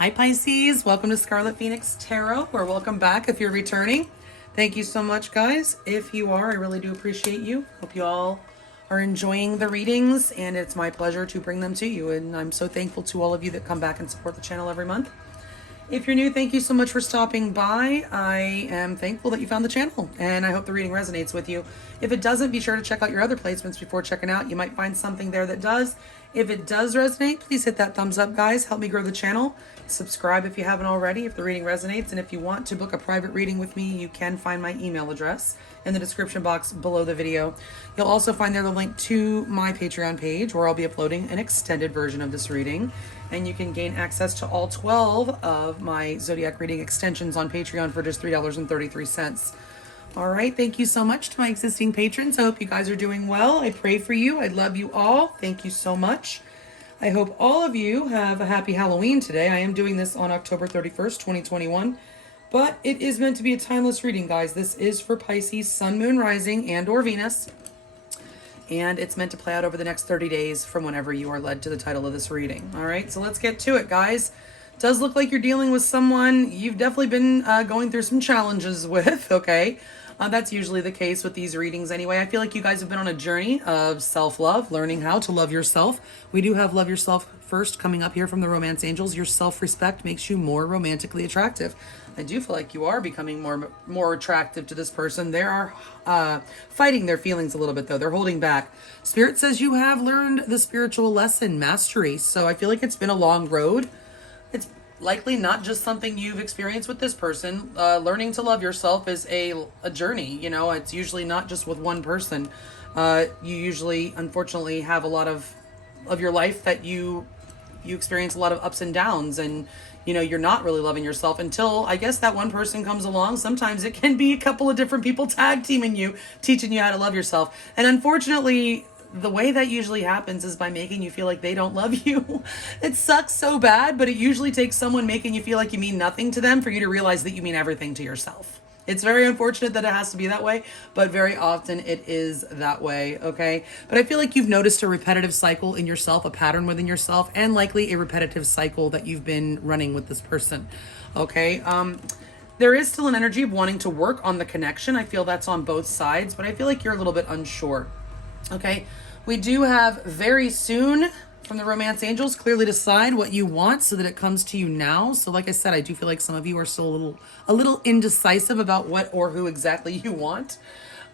Hi Pisces, welcome to Scarlet Phoenix Tarot, or welcome back if you're returning. Thank you so much, guys. If you are, I really do appreciate you. Hope you all are enjoying the readings, and it's my pleasure to bring them to you. And I'm so thankful to all of you that come back and support the channel every month. If you're new, thank you so much for stopping by. I am thankful that you found the channel, and I hope the reading resonates with you. If it doesn't, be sure to check out your other placements before checking out. You might find something there that does. If it does resonate, please hit that thumbs up, guys. Help me grow the channel. Subscribe if you haven't already, if the reading resonates. And if you want to book a private reading with me, you can find my email address in the description box below the video. You'll also find there the link to my Patreon page, where I'll be uploading an extended version of this reading. And you can gain access to all 12 of my zodiac reading extensions on Patreon for just $3.33. All right, thank you so much to my existing patrons. I hope you guys are doing well. I pray for you. I love you all. Thank you so much. I hope all of you have a happy Halloween today. I am doing this on October 31st, 2021. But it is meant to be a timeless reading, guys. This is for Pisces, Sun, Moon, Rising, and or Venus. And it's meant to play out over the next 30 days from whenever you are led to the title of this reading. All right, so let's get to it, guys. Does look like you're dealing with someone you've definitely been going through some challenges with, okay? That's usually the case with these readings anyway. I feel like you guys have been on a journey of self-love, learning how to love yourself. We do have Love Yourself First coming up here from the Romance Angels. Your self-respect makes you more romantically attractive. I do feel like you are becoming more attractive to this person. They are fighting their feelings a little bit, though. They're holding back. Spirit says you have learned the spiritual lesson, mastery. So I feel like it's been a long road. It's likely not just something you've experienced with this person. Learning to love yourself is a journey. You know, it's usually not just with one person. You usually, unfortunately, have a lot of your life that you experience a lot of ups and downs, and you know, you're not really loving yourself until, I guess, that one person comes along. Sometimes it can be a couple of different people tag teaming you, teaching you how to love yourself. And unfortunately, the way that usually happens is by making you feel like they don't love you. It sucks so bad, but it usually takes someone making you feel like you mean nothing to them for you to realize that you mean everything to yourself. It's very unfortunate that it has to be that way, but very often it is that way, okay? But I feel like you've noticed a repetitive cycle in yourself, a pattern within yourself, and likely a repetitive cycle that you've been running with this person, okay? There is still an energy of wanting to work on the connection. I feel that's on both sides, but I feel like you're a little bit unsure, okay? We do have very soon from the Romance Angels, clearly decide what you want so that it comes to you now. So like I said, I do feel like some of you are still a little indecisive about what or who exactly you want.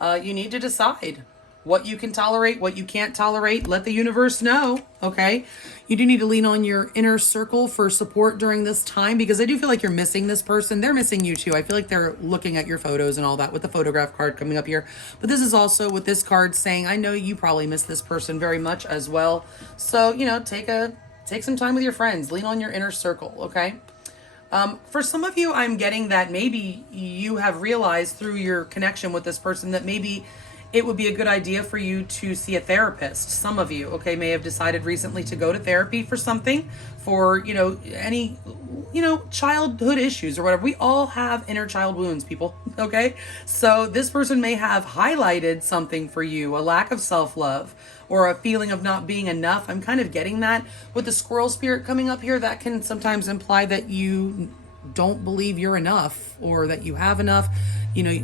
You need to decide what you can tolerate, what you can't tolerate. Let the universe know, okay? You do need to lean on your inner circle for support during this time, because I do feel like you're missing this person. They're missing you too. I feel like they're looking at your photos and all that with the photograph card coming up here. But this is also with this card saying, I know you probably miss this person very much as well. So, you know, take some time with your friends. Lean on your inner circle, okay? For some of you, I'm getting that maybe you have realized through your connection with this person that maybe it would be a good idea for you to see a therapist. Some of you, okay, may have decided recently to go to therapy for something, for, you know, any, you know, childhood issues or whatever. We all have inner child wounds, people, okay? So this person may have highlighted something for you, a lack of self-love or a feeling of not being enough. I'm kind of getting that. With the squirrel spirit coming up here, that can sometimes imply that you don't believe you're enough or that you have enough, you know,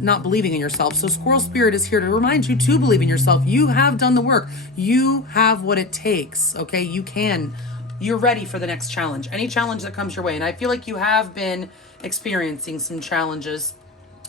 not believing in yourself. So squirrel spirit is here to remind you to believe in yourself. You have done the work. You have what it takes, okay? You're ready for the next challenge, any challenge that comes your way. And I feel like you have been experiencing some challenges.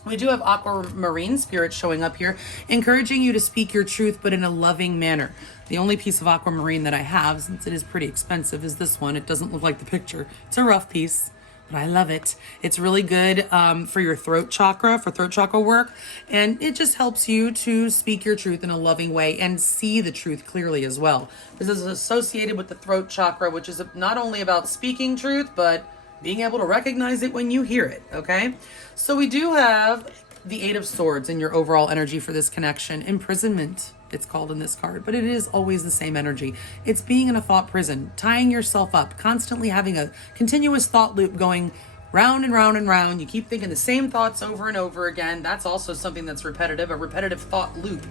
We do have aquamarine spirit showing up here, encouraging you to speak your truth, but in a loving manner. The only piece of aquamarine that I have, since it is pretty expensive, is this one. It doesn't look like the picture. It's a rough piece, but I love it. It's really good for your throat chakra, for throat chakra work. And it just helps you to speak your truth in a loving way and see the truth clearly as well. This is associated with the throat chakra, which is not only about speaking truth, but being able to recognize it when you hear it, okay? So we do have the Eight of Swords in your overall energy for this connection. Imprisonment, it's called in this card, but it is always the same energy. It's being in a thought prison, tying yourself up, constantly having a continuous thought loop going round and round and round. You keep thinking the same thoughts over and over again. That's also something that's repetitive, a repetitive thought loop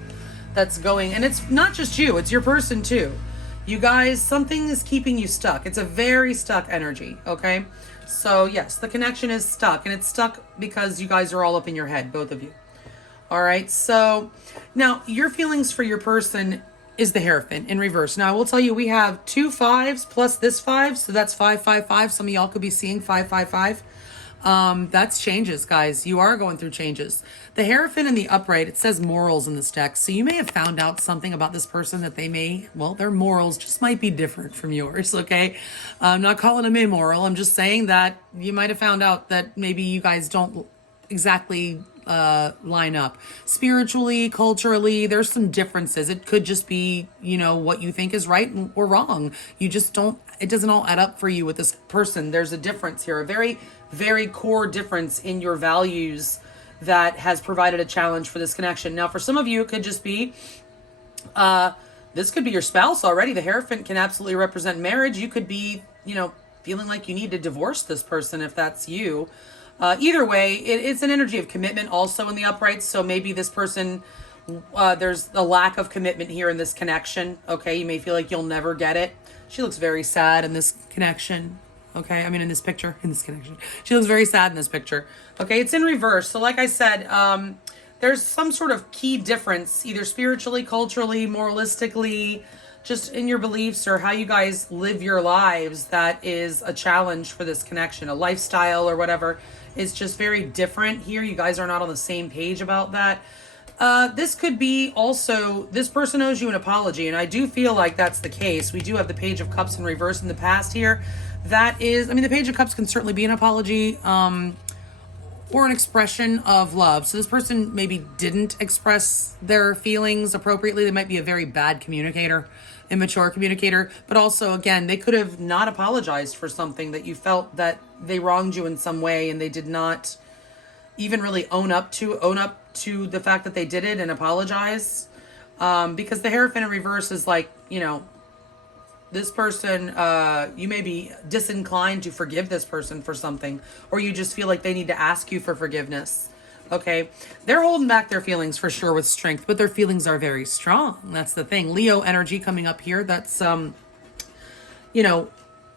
that's going, and it's not just you, it's your person too. You guys, something is keeping you stuck. It's a very stuck energy, okay? So yes, the connection is stuck, and it's stuck because you guys are all up in your head, both of you. All right, so now your feelings for your person is the Hierophant in reverse. Now I will tell you, we have 2 5s plus this 5, so that's 5 5 5. Some of y'all could be seeing 5 5 5. That's changes, guys. You are going through changes. The Hierophant and the Upright, it says morals in this deck. So you may have found out something about this person that they may, well, their morals just might be different from yours, okay? I'm not calling them immoral. I'm just saying that you might have found out that maybe you guys don't exactly line up spiritually, culturally. There's some differences. It could just be, you know, what you think is right or wrong. You just don't, it doesn't all add up for you with this person. There's a difference here, a very, very core difference in your values that has provided a challenge for this connection. Now, for some of you, it could just be, this could be your spouse already. The Hierophant can absolutely represent marriage. You could be, you know, feeling like you need to divorce this person if that's you. Either way, it's an energy of commitment also in the Upright. So maybe this person, there's a lack of commitment here in this connection. Okay, you may feel like you'll never get it. She looks very sad in this connection. Okay, I mean in this picture, in this connection. She looks very sad in this picture. Okay, it's in reverse. So like I said, there's some sort of key difference, either spiritually, culturally, moralistically, just in your beliefs or how you guys live your lives, that is a challenge for this connection. A lifestyle or whatever is just very different here. You guys are not on the same page about that. This could be also, this person owes you an apology, and I do feel like that's the case. We do have the Page of Cups in reverse in the past here. That is, I mean, the Page of Cups can certainly be an apology or an expression of love. So this person maybe didn't express their feelings appropriately. They might be a very bad communicator, immature communicator, but also, again, they could have not apologized for something that you felt that they wronged you in some way, and they did not even really own up to the fact that they did it and apologize. Because the Hierophant in reverse is like, you know, this person, you may be disinclined to forgive this person for something, or you just feel like they need to ask you for forgiveness. Okay, they're holding back their feelings for sure with strength, but their feelings are very strong. That's the thing. Leo energy coming up here. That's, you know,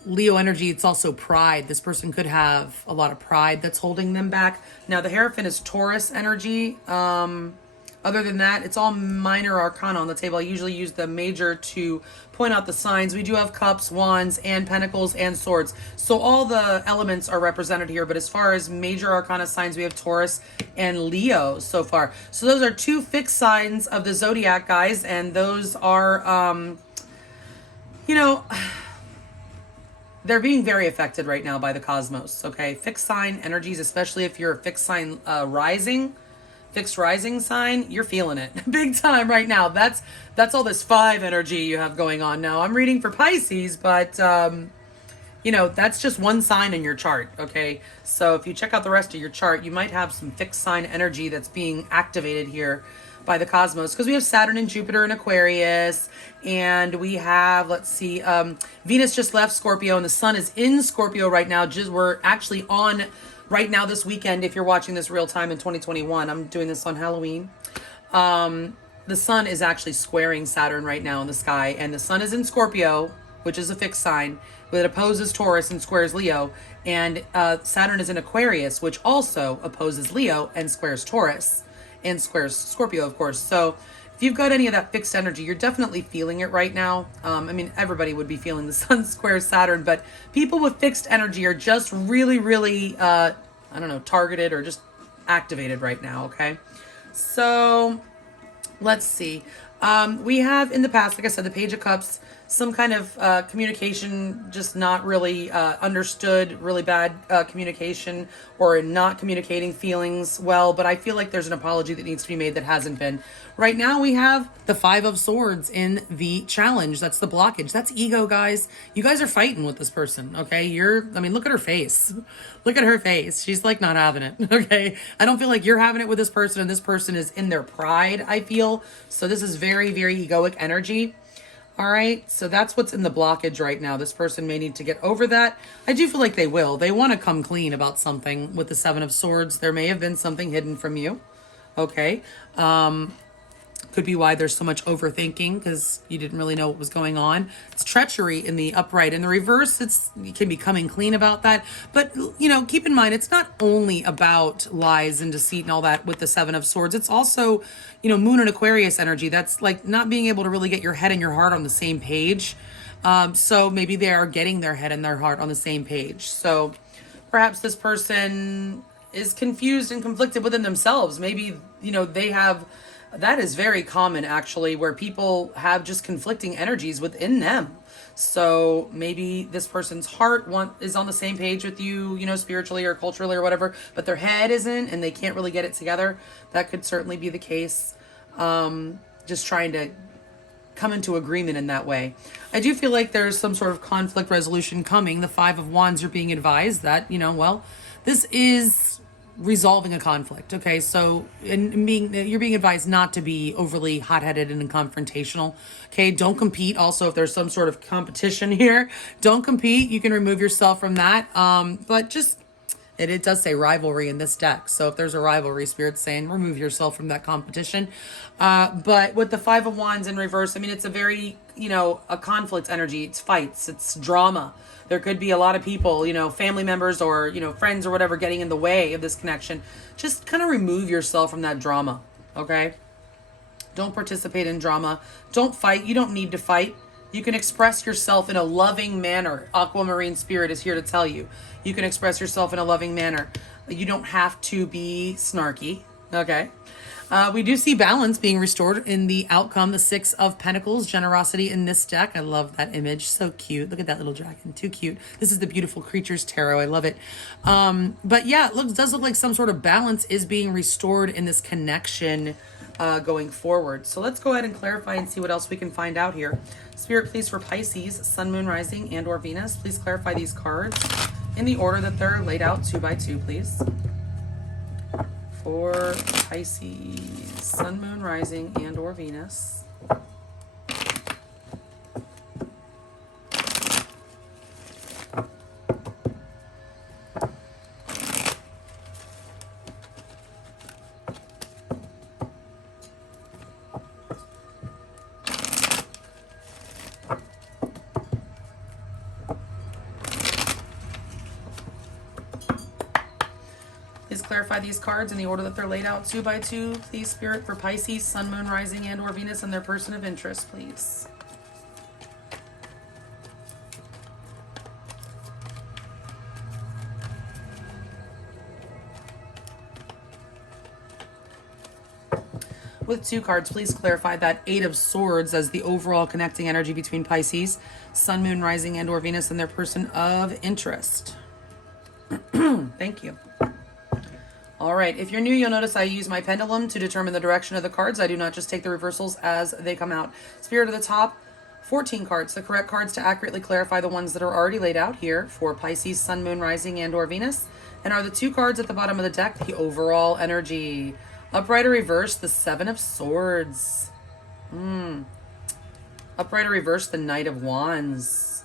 Leo energy. It's also pride. This person could have a lot of pride that's holding them back. Now, the Hierophant is Taurus energy. Other than that, it's all minor arcana on the table. I usually use the major to point out the signs. We do have cups, wands, and pentacles, and swords. So all the elements are represented here. But as far as major arcana signs, we have Taurus and Leo so far. So those are 2 fixed signs of the zodiac, guys. And those are, you know, they're being very affected right now by the cosmos, okay? Fixed sign energies, especially if you're a fixed sign fixed rising sign, you're feeling it big time right now. That's all this 5 energy you have going on now. I'm reading for Pisces, but you know, that's just one sign in your chart, okay? So if you check out the rest of your chart, you might have some fixed sign energy that's being activated here by the cosmos, because we have Saturn and Jupiter in Aquarius, and we have, let's see, Venus just left Scorpio, and the Sun is in Scorpio right now. We're actually on right now this weekend, if you're watching this real time in 2021. I'm doing this on Halloween. The Sun is actually squaring Saturn right now in the sky, and the Sun is in Scorpio, which is a fixed sign, that opposes Taurus and squares Leo, and Saturn is in Aquarius, which also opposes Leo and squares Taurus, and squares Scorpio, of course. So if you've got any of that fixed energy, you're definitely feeling it right now. I mean, everybody would be feeling the Sun squares Saturn, but people with fixed energy are just really, really, I don't know, targeted or just activated right now, okay? So let's see. We have in the past, like I said, the Page of Cups, some kind of communication just not really understood, really bad communication, or not communicating feelings well, but I feel like there's an apology that needs to be made that hasn't been. Right now we have the 5 of Swords in the challenge. That's the blockage. That's ego, guys. You guys are fighting with this person, okay? I mean, look at her face. Look at her face. She's like not having it, okay? I don't feel like you're having it with this person, and this person is in their pride, I feel. So this is very, very egoic energy. All right, so that's what's in the blockage right now. This person may need to get over that. I do feel like they will. They want to come clean about something with the 7 of Swords. There may have been something hidden from you. Okay. Could be why there's so much overthinking, because you didn't really know what was going on. It's treachery in the upright. In the reverse, you can be coming clean about that. But, keep in mind, it's not only about lies and deceit and all that with the Seven of Swords. It's also, Moon and Aquarius energy. That's like not being able to really get your head and your heart on the same page. So maybe they are getting their head and their heart on the same page. So perhaps this person is confused and conflicted within themselves. Maybe, they have... That is very common, actually, where people have just conflicting energies within them. So maybe this person's heart is on the same page with you, spiritually or culturally or whatever, but their head isn't, and they can't really get it together. That could certainly be the case. Just trying to come into agreement in that way. I do feel like there's some sort of conflict resolution coming. The Five of Wands, you're being advised that, this is resolving a conflict. Okay, so you're being advised not to be overly hot-headed and confrontational. Okay, don't compete. Also, if there's some sort of competition here, don't compete. You can remove yourself from that. But just it does say rivalry in this deck. So if there's a rivalry, Spirit's saying remove yourself from that competition. But with the Five of Wands in reverse, it's a very, a conflict energy. It's fights, it's drama. There could be a lot of people, family members or, friends or whatever getting in the way of this connection. Just kind of remove yourself from that drama, okay? Don't participate in drama. Don't fight. You don't need to fight. You can express yourself in a loving manner. Aquamarine Spirit is here to tell you. You can express yourself in a loving manner. You don't have to be snarky, okay? We do see balance being restored in the outcome, the Six of Pentacles, generosity in this deck. I love that image. So cute. Look at that little dragon. Too cute. This is the Beautiful Creatures Tarot. I love it. But yeah, it does look like some sort of balance is being restored in this connection going forward. So let's go ahead and clarify and see what else we can find out here. Spirit, please, for Pisces, Sun, Moon, Rising, and or Venus, please clarify these cards in the order that they're laid out 2 by 2, please. For Pisces, Sun, Moon, Rising, and or Venus. Please clarify these cards in the order that they're laid out 2 by 2. Please, Spirit, for Pisces, Sun, Moon, Rising, and or Venus, and their person of interest, please. With 2 cards, please clarify that Eight of Swords as the overall connecting energy between Pisces, Sun, Moon, Rising, and or Venus, and their person of interest. Thank you. All right, if you're new, you'll notice I use my pendulum to determine the direction of the cards. I do not just take the reversals as they come out. Spirit of the top, 14 cards, the correct cards to accurately clarify the ones that are already laid out here for Pisces, Sun, Moon, Rising, and or Venus. And are the 2 cards at the bottom of the deck, the overall energy. Upright or reverse, the Seven of Swords. Upright or reverse, the Knight of Wands.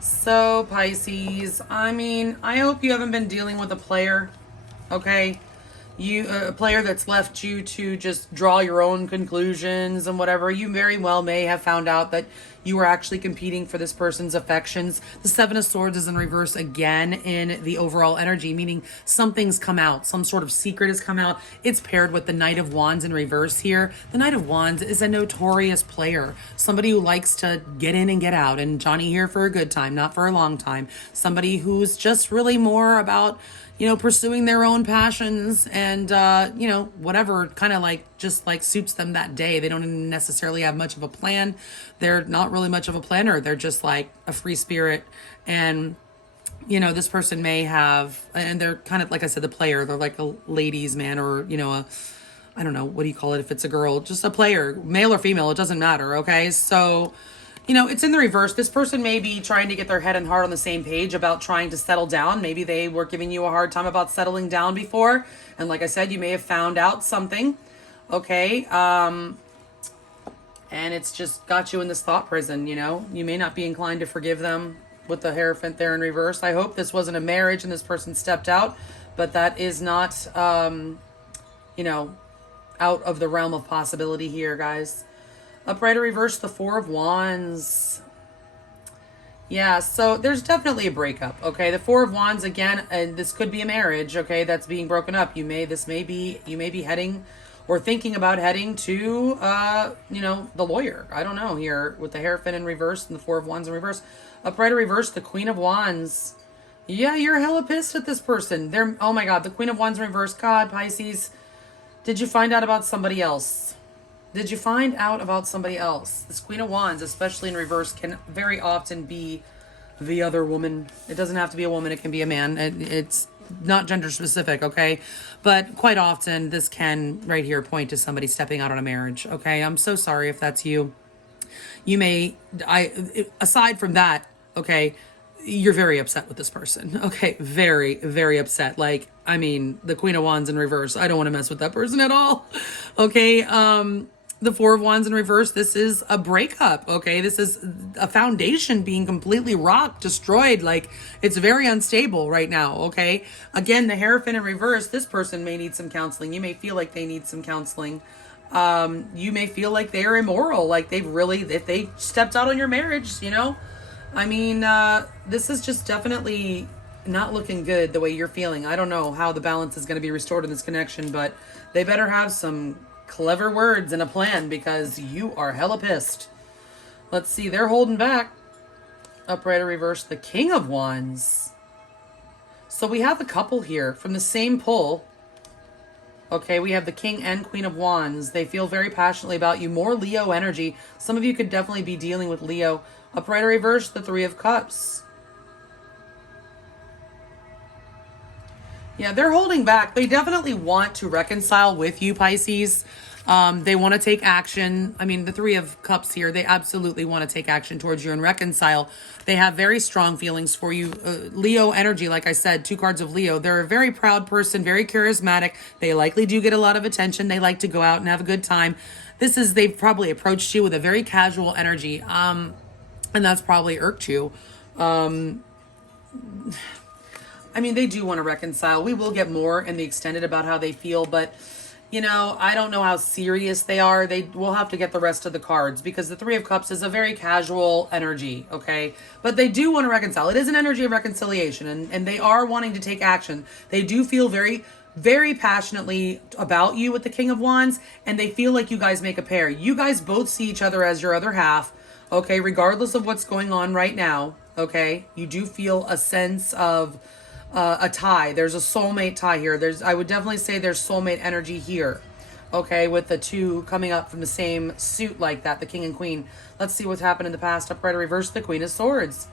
So, Pisces, I hope you haven't been dealing with a player, okay? A player that's left you to just draw your own conclusions and whatever. You very well may have found out that you were actually competing for this person's affections. The Seven of Swords is in reverse again in the overall energy, meaning something's come out. Some sort of secret has come out. It's paired with the Knight of Wands in reverse here. The Knight of Wands is a notorious player. Somebody who likes to get in and get out. And Johnny here for a good time, not for a long time. Somebody who's just really more about, pursuing their own passions and, whatever kind of just suits them that day. They don't even necessarily have much of a plan. They're not really much of a planner. They're just like a free spirit. And, this person may have, and they're kind of, like I said, the player, they're like a ladies man or, I don't know, what do you call it if it's a girl? Just a player, male or female, it doesn't matter, okay? So, it's in the reverse. This person may be trying to get their head and heart on the same page about trying to settle down. Maybe they were giving you a hard time about settling down before. And like I said, you may have found out something, okay? And it's just got you in this thought prison, You may not be inclined to forgive them with the Hierophant there in reverse. I hope this wasn't a marriage and this person stepped out. but that is not, you know, out of the realm of possibility here, guys. Upright or reverse, the Four of Wands. Yeah, so there's definitely a breakup, okay? The Four of Wands, again, and this could be a marriage, okay, that's being broken up. You may be heading or thinking about heading to, you know, the lawyer. I don't know here with the Hierophant in reverse and the Four of Wands in reverse. Upright or reverse, the Queen of Wands. Yeah, you're hella pissed at this person. They're, oh my God, the Queen of Wands in reverse. God, Pisces, did you find out about somebody else? Did you find out about somebody else? This Queen of Wands, especially in reverse, can very often be the other woman. It doesn't have to be a woman. It can be a man. It's not gender specific, okay? But quite often, this can, right here, point to somebody stepping out on a marriage, okay? I'm so sorry if that's you. You may, aside from that, okay, you're very upset with this person, okay? Very, very upset. Like, I mean, the Queen of Wands in reverse, I don't want to mess with that person at all, okay? The Four of Wands in reverse, this is a breakup, okay? This is a foundation being completely rocked, destroyed. Like, it's very unstable right now, okay? Again, the Hierophant in reverse, this person may need some counseling. You may feel like they need some counseling. You may feel like they're immoral, like if they stepped out on your marriage, you know? I mean, this is just definitely not looking good the way you're feeling. I don't know how the balance is going to be restored in this connection, but they better have some clever words and a plan because you are hella pissed. Let's see, they're holding back. Upright or reverse, the King of Wands. So we have a couple here from the same pull. Okay, we have the King and Queen of Wands. They feel very passionately about you. More Leo energy. Some of you could definitely be dealing with Leo. Upright or reverse, the Three of Cups. Yeah, they're holding back. They definitely want to reconcile with you, Pisces. They want to take action. I mean, the Three of Cups here, they absolutely want to take action towards you and reconcile. They have very strong feelings for you. Leo energy, like I said, 2 cards of Leo. They're a very proud person, very charismatic. They likely do get a lot of attention. They like to go out and have a good time. They've probably approached you with a very casual energy. And that's probably irked you. I mean, they do want to reconcile. We will get more in the extended about how they feel, but, you know, I don't know how serious they are. We'll have to get the rest of the cards because the Three of Cups is a very casual energy, okay? But they do want to reconcile. It is an energy of reconciliation, and they are wanting to take action. They do feel very, very passionately about you with the King of Wands, and they feel like you guys make a pair. You guys both see each other as your other half, okay? Regardless of what's going on right now, okay? You do feel a sense of a tie. There's a soulmate tie here. I would definitely say there's soulmate energy here. Okay, with the two coming up from the same suit like that, the King and Queen. Let's see what's happened in the past. Upright or reverse, the Queen of Swords.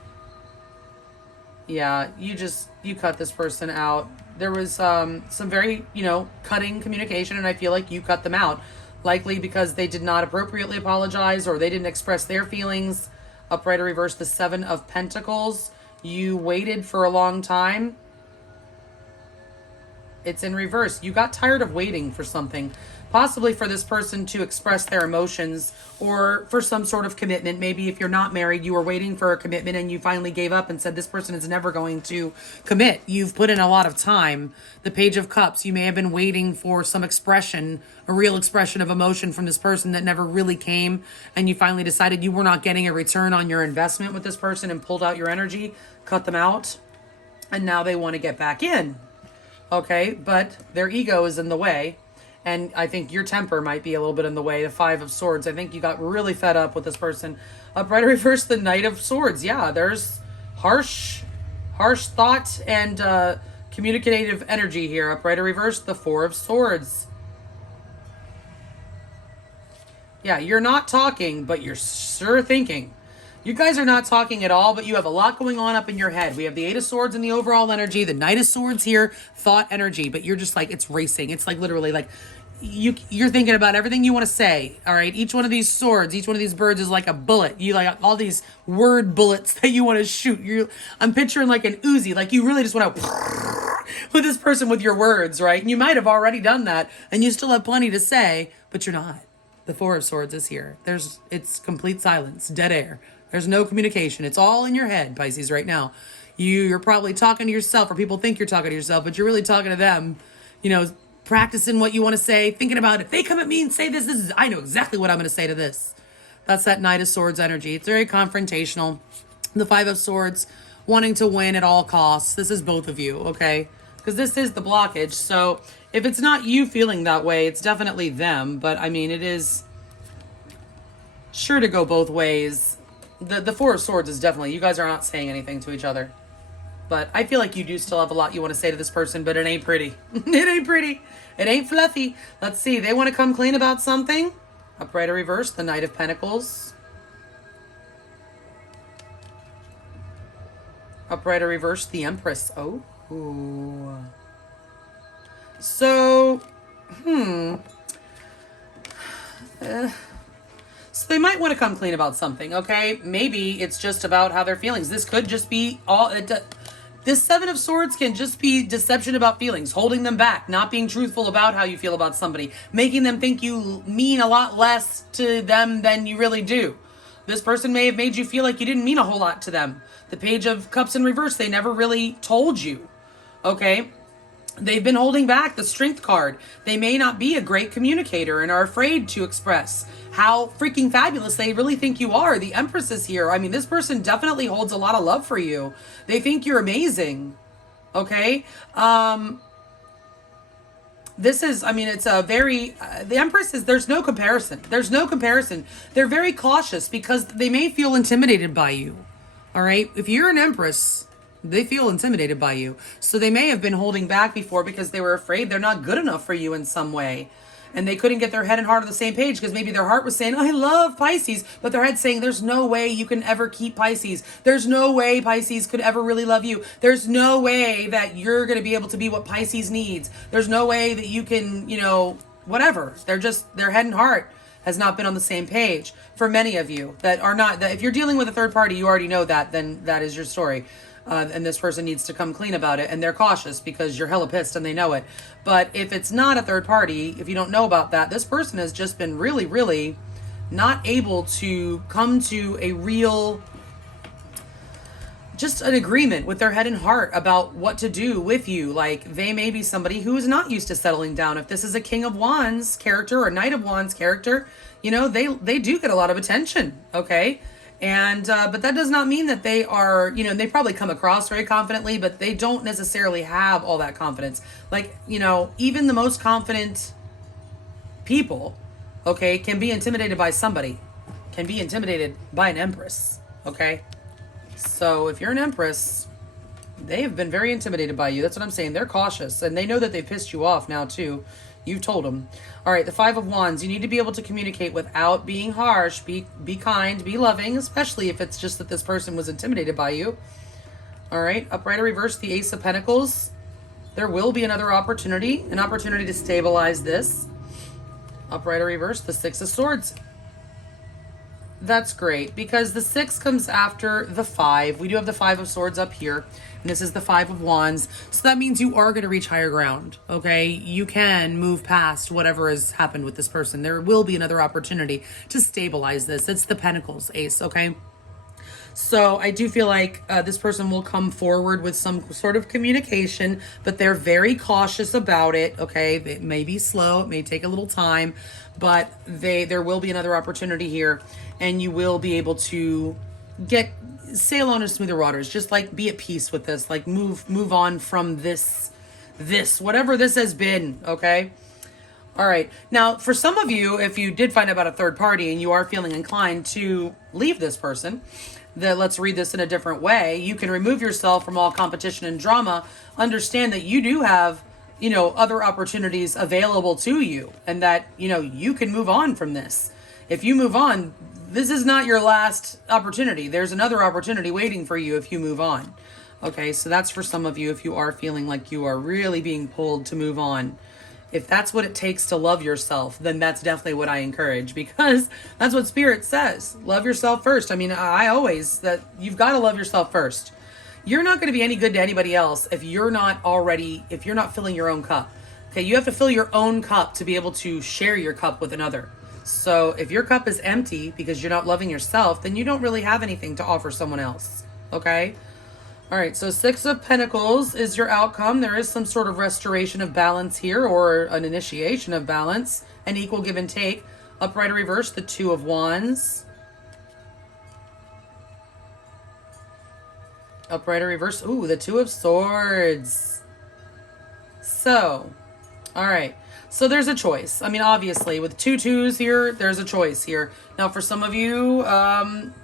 Yeah, you cut this person out. There was some very, cutting communication, and I feel like you cut them out. Likely because they did not appropriately apologize or they didn't express their feelings. Upright or reverse, the Seven of Pentacles. You waited for a long time. It's in reverse. You got tired of waiting for something, possibly for this person to express their emotions or for some sort of commitment. Maybe if you're not married, you were waiting for a commitment and you finally gave up and said, this person is never going to commit. You've put in a lot of time. The Page of Cups, you may have been waiting for some expression, a real expression of emotion from this person that never really came. And you finally decided you were not getting a return on your investment with this person and pulled out your energy, cut them out. And now they want to get back in. Okay, but their ego is in the way, and I think your temper might be a little bit in the way. The Five of Swords. I think you got really fed up with this person. Upright or reverse, the Knight of Swords. Yeah, there's harsh thought and communicative energy here. Upright or reverse, the Four of Swords. Yeah, you're not talking, but you're sure thinking. You guys are not talking at all, but you have a lot going on up in your head. We have the Eight of Swords in the overall energy, the Knight of Swords here, thought energy, but you're just like, it's racing. It's like literally like you're thinking about everything you want to say. All right. Each one of these swords, each one of these birds is like a bullet. You like all these word bullets that you want to shoot. I'm picturing like an Uzi, like you really just want to with this person with your words, right? And you might have already done that and you still have plenty to say, but you're not. The Four of Swords is here. It's complete silence, dead air. There's no communication. It's all in your head, Pisces, right now. You're probably talking to yourself, or people think you're talking to yourself, but you're really talking to them, practicing what you want to say, thinking about if they come at me and say this, I know exactly what I'm going to say to this. That's that Knight of Swords energy. It's very confrontational. The Five of Swords, wanting to win at all costs. This is both of you, okay? Because this is the blockage. So if it's not you feeling that way, it's definitely them. But I mean, it is sure to go both ways. The Four of Swords is definitely, you guys are not saying anything to each other. But I feel like you do still have a lot you want to say to this person, but it ain't pretty. It ain't pretty. It ain't fluffy. Let's see. They want to come clean about something. Upright or reverse, the Knight of Pentacles. Upright or reverse, the Empress. Oh. Ooh. So, so they might want to come clean about something, okay? Maybe it's just about how they're feelings. This could just be this Seven of Swords can just be deception about feelings, holding them back, not being truthful about how you feel about somebody, making them think you mean a lot less to them than you really do. This person may have made you feel like you didn't mean a whole lot to them. The Page of Cups in reverse, they never really told you, okay? They've been holding back. The Strength card. They may not be a great communicator and are afraid to express how freaking fabulous they really think you are. The Empress is here. I mean, this person definitely holds a lot of love for you. They think you're amazing. Okay? This is, I mean, it's a very, the Empress is, there's no comparison. There's no comparison. They're very cautious because they may feel intimidated by you. All right? If you're an Empress, they feel intimidated by you. So they may have been holding back before because they were afraid they're not good enough for you in some way. And they couldn't get their head and heart on the same page because maybe their heart was saying, I love Pisces. But their head's saying, there's no way you can ever keep Pisces. There's no way Pisces could ever really love you. There's no way that you're going to be able to be what Pisces needs. There's no way that you can, whatever. Their head and heart has not been on the same page. For many of you that are not, that if you're dealing with a third party, you already know that, then that is your story. And this person needs to come clean about it, and they're cautious because you're hella pissed and they know it. But if it's not a third party, if you don't know about that, this person has just been really, really not able to come to a real, just an agreement with their head and heart about what to do with you. Like, they may be somebody who is not used to settling down. If this is a King of Wands character or a Knight of Wands character, they do get a lot of attention, okay? And, but that does not mean that they are, they probably come across very confidently, but they don't necessarily have all that confidence. Like, even the most confident people, okay, can be intimidated by somebody, can be intimidated by an Empress, okay? So if you're an Empress, they have been very intimidated by you. That's what I'm saying. They're cautious, and they know that they pissed you off now too. You've told them. All right, the Five of Wands. You need to be able to communicate without being harsh. Be kind, be loving, especially if it's just that this person was intimidated by you. All right, upright or reverse, the Ace of Pentacles. There will be another opportunity, an opportunity to stabilize this. Upright or reverse, the Six of Swords. That's great because the 6 comes after the 5. We do have the 5 of Swords up here, and this is the 5 of Wands. So that means you are going to reach higher ground, okay? You can move past whatever has happened with this person. There will be another opportunity to stabilize this. It's the Pentacles Ace, okay? So I do feel like this person will come forward with some sort of communication, but they're very cautious about it, okay? It may be slow. It may take a little time, but there will be another opportunity here, and you will be able to sail on to smoother waters. Just like be at peace with this, like move on from this, whatever this has been, okay? All right. Now, for some of you, if you did find out about a third party and you are feeling inclined to leave this person, let's read this in a different way. You can remove yourself from all competition and drama. Understand that you do have, other opportunities available to you, and that, you can move on from this. If you move on, this is not your last opportunity. There's another opportunity waiting for you if you move on. Okay, so that's for some of you if you are feeling like you are really being pulled to move on. If that's what it takes to love yourself, then that's definitely what I encourage, because that's what Spirit says. Love yourself first. I mean, that you've got to love yourself first. You're not going to be any good to anybody else if you're not filling your own cup. Okay, you have to fill your own cup to be able to share your cup with another. So if your cup is empty because you're not loving yourself, then you don't really have anything to offer someone else. Okay? All right, so Six of Pentacles is your outcome. There is some sort of restoration of balance here, or an initiation of balance, an equal give and take. Upright or reverse, the Two of Wands. Upright or reverse, ooh, the Two of Swords. So, all right. So there's a choice. I mean, obviously, with two twos here, there's a choice here. Now, for some of you,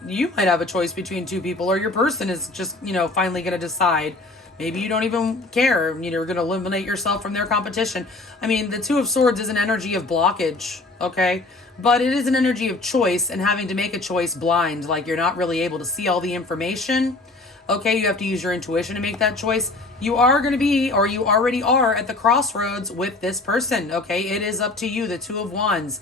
you might have a choice between two people, or your person is just, finally going to decide. Maybe you don't even care. You're going to eliminate yourself from their competition. I mean, the Two of Swords is an energy of blockage, okay? But it is an energy of choice and having to make a choice blind. Like, you're not really able to see all the information. Okay, you have to use your intuition to make that choice. You are going to be, or you already are, at the crossroads with this person. Okay, it is up to you, the Two of Wands.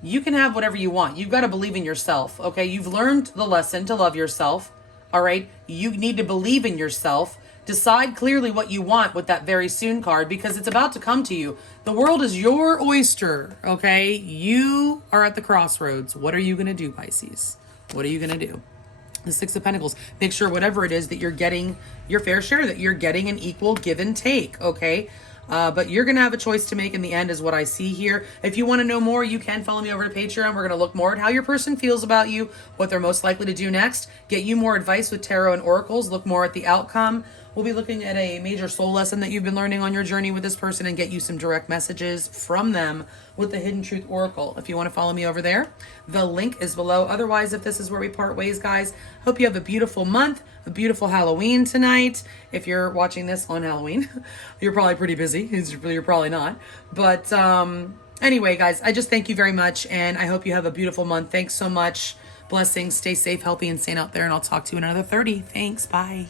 You can have whatever you want. You've got to believe in yourself. Okay, you've learned the lesson to love yourself. All right, you need to believe in yourself. Decide clearly what you want with that very soon card, because it's about to come to you. The world is your oyster. Okay, you are at the crossroads. What are you going to do, Pisces? What are you going to do? The Six of Pentacles. Make sure whatever it is that you're getting your fair share, that you're getting an equal give and take, okay? But you're going to have a choice to make in the end is what I see here. If you want to know more, you can follow me over to Patreon. We're going to look more at how your person feels about you, what they're most likely to do next, get you more advice with tarot and oracles, look more at the outcome. We'll be looking at a major soul lesson that you've been learning on your journey with this person and get you some direct messages from them with the Hidden Truth Oracle. If you want to follow me over there, the link is below. Otherwise, if this is where we part ways, guys, hope you have a beautiful month, a beautiful Halloween tonight. If you're watching this on Halloween, you're probably pretty busy. You're probably not. But anyway, guys, I just thank you very much, and I hope you have a beautiful month. Thanks so much. Blessings. Stay safe, healthy, and sane out there, and I'll talk to you in another 30. Thanks. Bye.